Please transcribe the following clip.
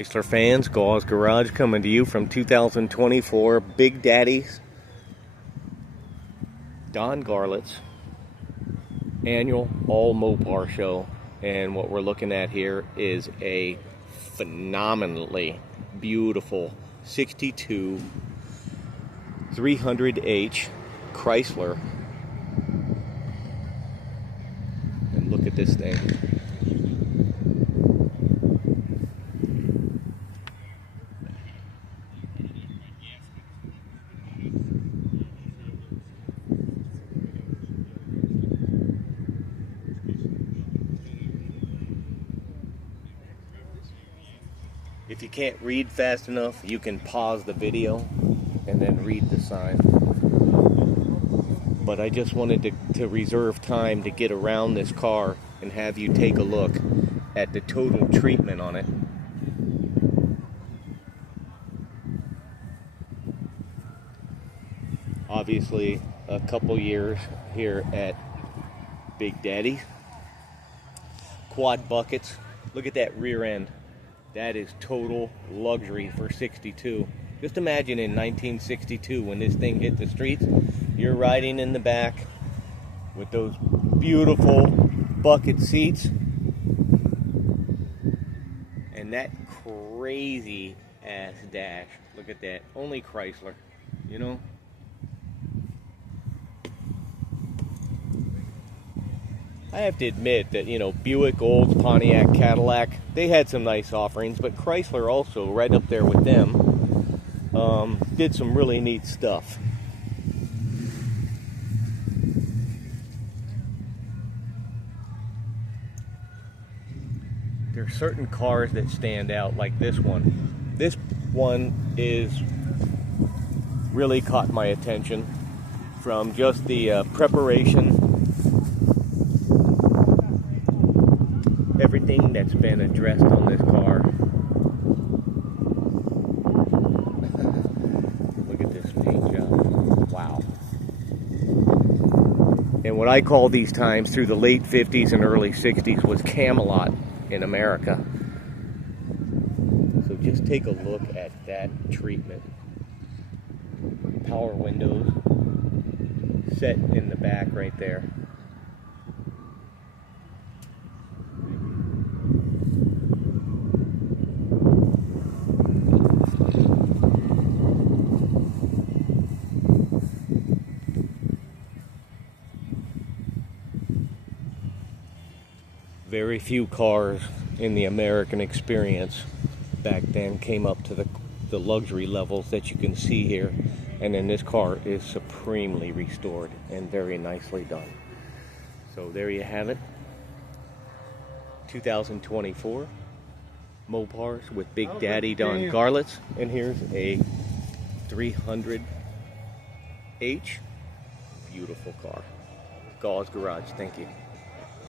Chrysler fans, Gauze Garage coming to you from 2024 Big Daddy's Don Garlett's annual all Mopar show. And what we're looking at here is a phenomenally beautiful 62 300H Chrysler. And look at this thing. If you can't read fast enough, you can pause the video and then read the sign. But I just wanted to reserve time to get around this car and have you take a look at the total treatment on it. Obviously, a couple years here at Big Daddy. Quad buckets. Look at that rear end. That is total luxury for 62. Just imagine in 1962 when this thing hit the streets, you're riding in the back with those beautiful bucket seats and that crazy ass dash. Look at that. Only Chrysler, you know? I have to admit that, you know, Buick, Olds, Pontiac, Cadillac, they had some nice offerings, but Chrysler also, right up there with them, did some really neat stuff. There are certain cars that stand out, like this one. This one is really caught my attention from just the preparation. Everything that's been addressed on this car. Look at this paint job. Wow. And what I call these times through the late 50s and early 60s was Camelot in America. So just take a look at that treatment. Power windows set in the back right there. Very few cars in the American experience back then came up to the luxury levels that you can see here, and then this car is supremely restored and very nicely done. So there you have it, 2024 Mopars with Big Daddy Don Garlett's, and here's a 300H, beautiful car. Gauze Garage, thank you.